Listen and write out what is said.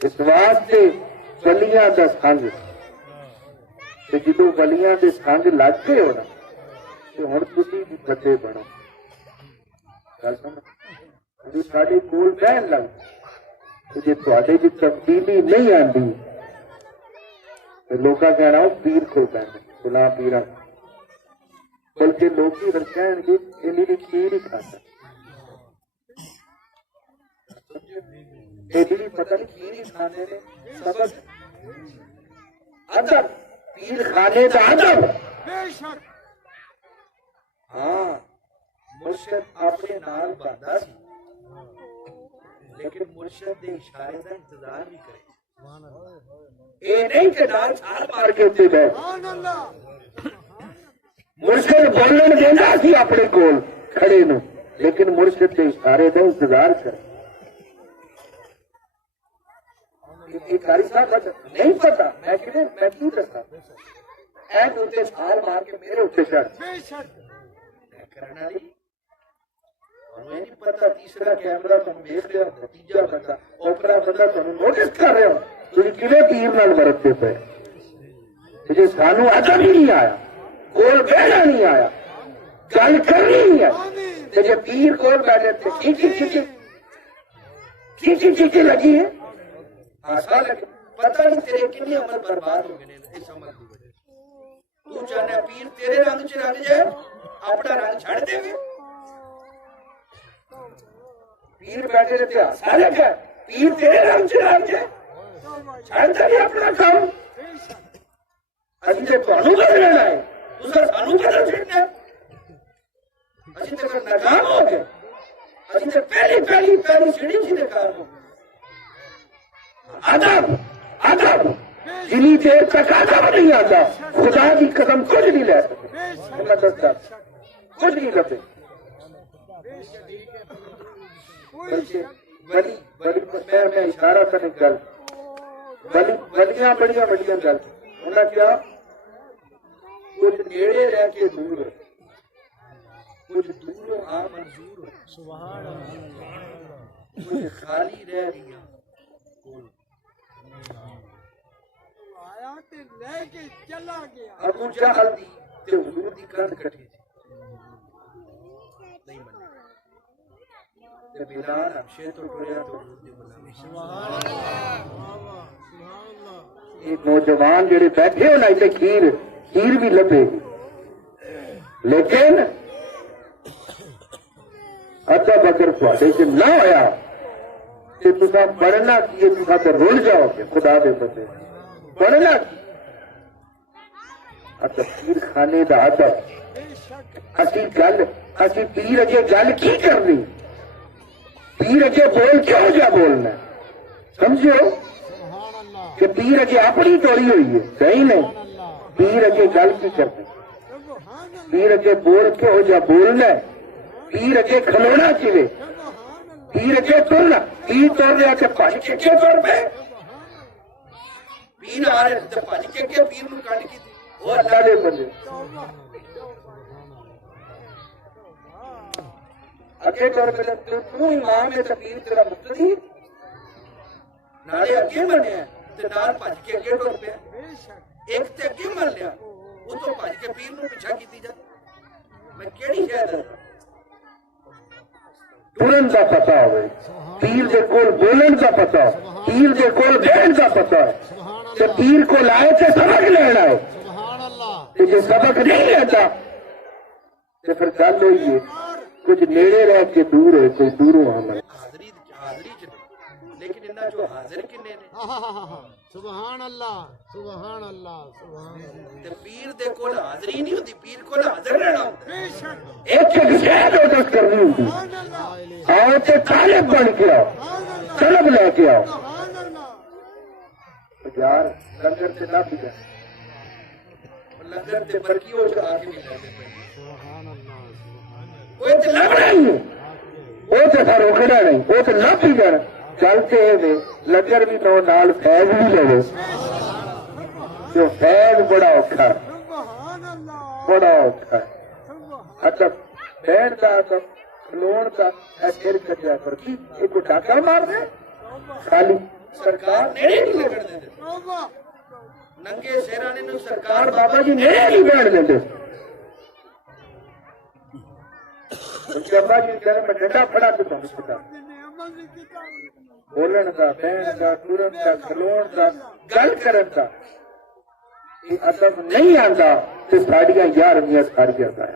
اس واسطے ولیاں دا سنگ تے جدوں ولیاں دے سنگ لگ گئے ہو نا تے ہن تسی بھی بندے بنو گل سمجھ ساڈے کول بہن لگ جی تھوڑے جی تبدیلی نہیں آتی تو لوگ کہنا وہ پیر کو کہنا گلا پیرا بلکہ لوگ پھر کہیں گے یہ کھیر ہی کھاتا یہ پتہ نہیں کھیر ہی کھانے نے سبق ادب پیر کھانے کا ادب ہاں مرشد اپنے نال بندا سی لیکن مرشد دے اشارے کا انتظار بھی کرے اے نہیں کہ نال چھال مار کے اتنے بیٹھ مرشد بولن دینا سی اپنے کول کھڑے نو لیکن مرشد دے اشارے کا انتظار کرے کاری صاحب نہیں پتا میں کیوں دسا این اتنے چھال مار کے میرے اتنے چڑھ کرنا نہیں ہمیں نہیں پتا تیسرا کیمرہ تم دیکھ رہے ہو تیجا بندہ اوپرا بندہ تم نوٹس کر رہے ہو تھی کلے پیر نال برتتے پے جی سانو ادب ہی نہیں آیا کول بہنا نہیں آیا گل کرنی نہیں آئی جی پیر کول بیٹھے تھے چیچی لگی ہے آسان لگی پتہ نہیں تیرے کتنے عمل برباد ہو گئے اس عمل کی وجہ سے تو چاہنا پیر تیرے رنگ چ رنگ جائے اپنا رنگ چھڑ دے گے پیر بیٹھے رہتے آسان لگا پیر تیرے رنگ سے رنگ جائے چھڑ دے اپنا کام اجی تے تانوں بدلنا ہے تساں سانوں بدل چھڑنا ہے اجی تے ناکام ہو گئے اجی تے پہلی سیڑھی سی کار ہو ادب ادب جنی دیر تک ادب نہیں آتا خدا کی قدم کچھ نہیں لے سکتے کچھ نہیں لگے میں اشارہ کرنے گل گلیاں بڑیاں بڑیاں گل انہیں کیا کچھ نیڑے رہ کے دور ہے کچھ دوروں آ منظور ہے کچھ خالی رہ گیا ابو جہل دی تے حضور دی کند کٹھی نہیں منے تے بلال حبشے تو ٹریا تو حضور دی بلاوی سبحان اللہ ایک نوجوان جڑے بیٹھے ہو نا تے کھیر بھی لبے لیکن ادب اگر تھوڑے سے نہ ہویا تے تساں پڑھنا کیے تساں تے رول جاؤ گے خدا دے بندے پڑھنا کی پیر خانے دا ادب اسی پیر اجے گل کی کرنی پیر اجے بول کیوں جا بولنا سمجھو کہ پیر اجے اپنی توڑی ہوئی ہے صحیح نہیں پیر اجے گل کی کرنی پیر اجے بول کیوں جا بولنا پیر اجے کھلونا چاہیے پیر اجے ترنا پیر تر رہا کہ پانچ چکے تر پہ پیر آ رہے تو پانچ چکے پیر نو کٹ کی وہ اللہ دے بندے اگے طور پہ تو امام ہے تقریر تیرا مقتدی نالے اگے منیا تے نال بھج کے اگے ٹر پیا ایک تے اگے من لیا وہ تو بھج کے پیر نو پیچھا کیتی جا میں کیڑی شے دا ٹرن دا پتہ ہوے پیر دے کول بولن دا پتہ پیر دے کول بہن دا پتہ تے پیر کو لائے تے سبق لینا ہے کہ جو سبق نہیں لیتا تو پھر گل ہوئی ہے کچھ نیڑے رہ کے دور ہے کوئی دوروں آنا حاضری لیکن انہاں جو حاضر کنے نے سبحان اللہ سبحان اللہ تے پیر دے کول حاضری نہیں ہوندی پیر کول حاضر رہنا ہوندا ایک شہر اودس کرنی ہوندی آؤ تے طالب بن کے آؤ طلب لے کے آؤ یار لنگر سے نہ پی جائے لنگر تے برکی ہو چاہ کے مل جاتے وہ تے لگنا ہی ہے وہ تے سا روکنا نہیں وہ تے نہ پی جانا چلتے ہیں لنگر بھی نو نال فیض بھی لو جو فیض بڑا اوکھا بڑا اوکھا اچھا بہن کا کھلون کا سر کٹیا پر کی ایک ڈاکر مار دے خالی ਸਰਕਾਰ ਨੇੜੇ ਨਹੀਂ ਲੱਗਣ ਦਿੰਦੇ। ਨੰਗੇ ਸ਼ੇਰਾਣੇ ਨੂੰ ਸਰਕਾਰ ਬਾਬਾ ਜੀ ਨੇੜੇ ਨਹੀਂ ਬੈਠ ਦਿੰਦੇ। ਬਾਬਾ ਜੀ ਕਹਿੰਦੇ ਮੈਂ ਡੰਡਾ ਫੜਾ ਕੇ ਤੁਹਾਨੂੰ ਸਿੱਧਾ ਬੋਲਣ ਦਾ, ਬਹਿਣ ਦਾ, ਤੁਰਨ ਦਾ, ਖਲੋਣ ਦਾ, ਗੱਲ ਕਰਨ ਦਾ ਇਹ ਅਦਬ ਨਹੀਂ ਆਉਂਦਾ ਤੇ ਸਾਡੀਆਂ 11ਵੀਆਂ ਸਾਰੀਆਂ ਦਾ